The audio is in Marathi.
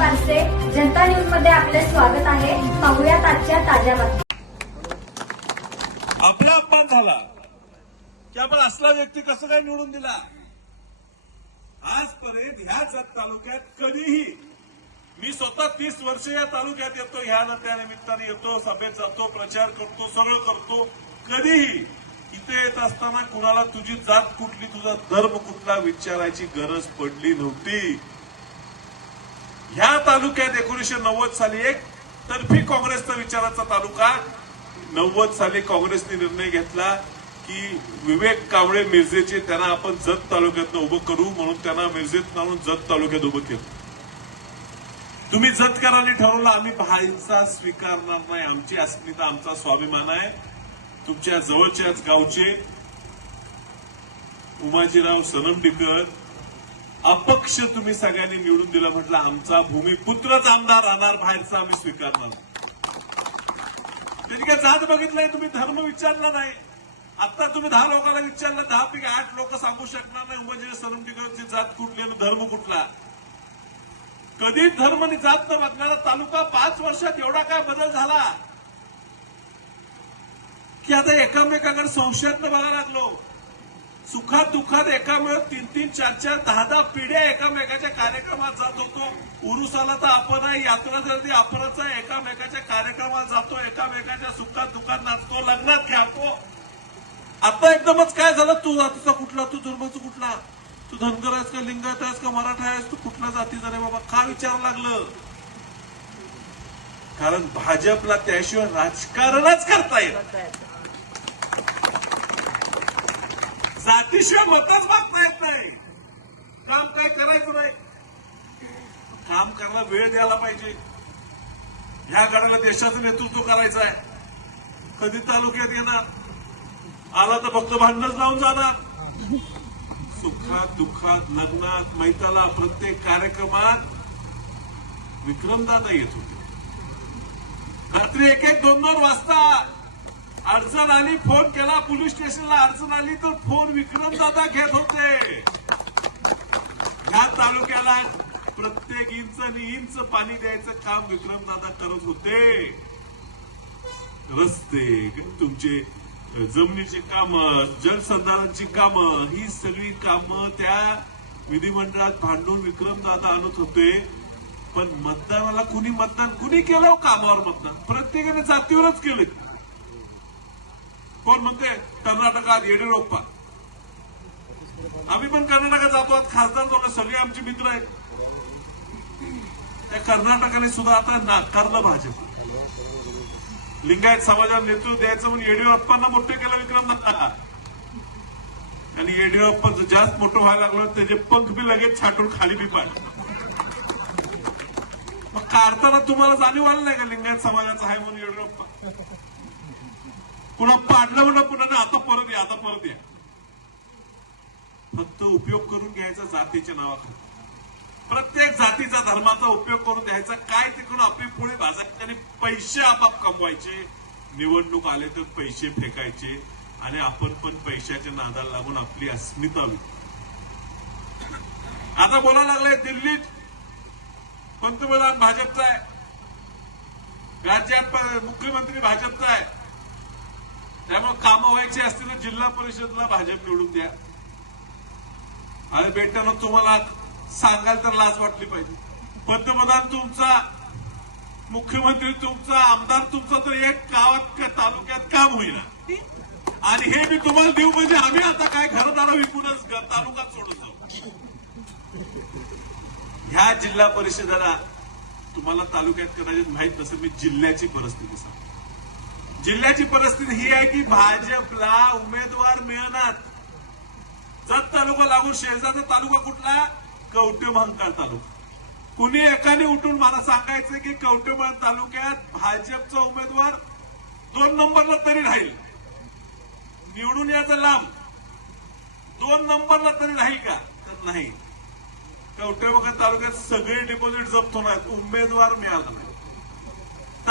पारसे जनता न्यूजमध्ये आपले स्वागत आहे. पाहुयात आजच्या ताज्या बातम्या. आपला अपमान झाला. की आपण असला व्यक्ती कसं काय निवडून दिला? आजपर्यंत ह्या जत तालुक्यात कधीही मी स्वतः तीस वर्ष या तालुक्यात येतो ह्या न त्या निमित्ताने येतो सभेत जातो प्रचार करतो सगळं करतो. कधीही इथे येत असताना कुणाला तुझी जात कुठली तुझा धर्म कुठला विचारायची गरज पडली नव्हती. ह्या तालुक्यात एकोणीशे नव्वद साली एक तर्फी काँग्रेसचा विचाराचा तालुका. नव्वद साली काँग्रेसने निर्णय घेतला की विवेक कांबळे मिरजेचे त्यांना आपण जत तालुक्यातनं उभं करू म्हणून त्यांना मिरजेत आणून जत तालुक्यात उभं केलं. तुम्ही जतकरांनी ठरवलं आम्ही भाईचा स्वीकारणार नाही. आमची अस्मिता आमचा स्वाभिमान आहे. तुमच्या जवळच्याच गावचे उमाजीराव सनमडीकर अपक्ष तुम्ही सगळ्यांनी निवडून दिलं म्हटलं आमचा भूमिपुत्रच आमदार राहणार बाहेरचा आम्ही स्वीकारणार त्याची काय जात बघितलंय? तुम्ही धर्म विचारला नाही. आता तुम्ही दहा लोकांना विचारलं दहा पैकी आठ लोक सांगू शकणार नाही. उमाजी सरमडीकरची जात कुठली आणि धर्म कुठला? कधीच धर्म आणि जात न बघणारा तालुका पाच वर्षात एवढा काय बदल झाला? की आता एकामेकाकडे संशयात बघायला लागलो. सुखात दुःखात एकामेव तीन तीन चार चार दहा दहा पिढ्या एकामेकाच्या कार्यक्रमात जात होतो. उरुसाला तर आपण आहे यात्रा झाली आपणच आहे. एकामेकाच्या कार्यक्रमात जातो एकामेकाच्या सुखात दुःखात नाचतो लग्नात घ्यातो आता एकदमच काय झालं? तू जातीचा कुठला? तू धर्माचा कुठला? तू धनगर आहेस का लिंगायत आहेस का मराठा आहेस? तू कुठल्या जातीचा रे बाबा? का विचारावं लागलं? कारण भाजपला त्याशिवाय राजकारणच करता येईल जातीशिवाय मतच मागता येत नाही. काम काय करायचं नाही. काम करायला वेळ द्यायला पाहिजे. ह्या गडाला देशाचं नेतृत्व करायचं आहे. कधी तालुक्यात येणार? आला तर फक्त भांडणच लावून जाणार. सुखात दुःखात लग्नात मैताला प्रत्येक कार्यक्रमात विक्रमदादा येत होते. रात्री एक एक दोन दोन वाजता अडचण आली फोन केला पोलीस स्टेशनला. अडचण आली तर फोन विक्रम दादा घेत होते. या तालुक्याला प्रत्येक इंच आणि इंच पाणी द्यायचं काम विक्रम दादा करत होते. रस्ते तुमचे जमिनीची कामं जलसंधारणाची कामं ही सगळी कामं त्या विधिमंडळात भांडून विक्रमदादा आणत होते. पण मतदानाला कुणी मतदान? कुणी केलं हो कामावर मतदान? प्रत्येकाने जातीवरच केलं कोण म्हणते कर्नाटकात येडियुरप्पा आम्ही पण कर्नाटकात जातो. आहोत खासदार लोक सगळे आमचे मित्र आहेत. त्या कर्नाटकाने सुद्धा आता नाकारलं भाजप. लिंगायत समाजाला नेतृत्व द्यायचं म्हणून येडियुरप्पांना मोठं केलं विक्रम दत्ता. आणि येडियुरप्पाचं जास्त मोठं व्हायला लागलं त्याचे पंख बी लगेच छाटून खाली बी पाडले. मग काढताना तुम्हाला जाणीव आलं नाही का लिंगायत समाजाचा आहे म्हणून येडियुरप्पा? पुन्हा पाडलं म्हणलं पुन्हा आता परत या आता परत या. फक्त उपयोग करून घ्यायचा जातीच्या नावाखाली. प्रत्येक जातीचा धर्माचा उपयोग करून द्यायचा. काय तिकडून आपली पोळी भाजायची आणि पैसे आपाप कमवायचे. निवडणूक आले तर पैसे फेकायचे आणि आपण पण पैशाच्या नादाला लागून आपली अस्मिता आता बोला लागलाय दिल्लीत पंतप्रधान भाजपचा आहे. राज्यात मुख्यमंत्री भाजपचा आहे. त्यामुळे कामं व्हायची असतील तर जिल्हा परिषदला भाजप निवडून द्या. आणि बेटानं तुम्हाला सांगायला तर लाज वाटली पाहिजे. पंतप्रधान तुमचा मुख्यमंत्री तुमचा आमदार तुमचा तर एक गावात का तालुक्यात काम होईना. आणि हे मी तुम्हाला देऊ म्हणजे आम्ही आता काय घरदारा विकूनच तालुका सोडत जाऊ. ह्या जिल्हा परिषदेला तुम्हाला तालुक्यात करायचे माहीत नसेल मी जिल्ह्याची परिस्थिती सांगतो. जिल्ह्याची परिस्थिती ही आहे की भाजपला उमेदवार मिळणार. जत तालुका लागून शेजारचा तालुका कुठला? कवटेमहंकाळ तालुका. कुणी एकाने उठून मला सांगायचं की कवटेमहल तालुक्यात भाजपचा उमेदवार दोन नंबरला तरी राहील. निवडून यायचं लांब. दोन नंबरला तरी राहील का? तर नाही. कवटेमहल तालुक्यात सगळे डिपॉझिट जप्त होणार. उमेदवार मिळाला नाही.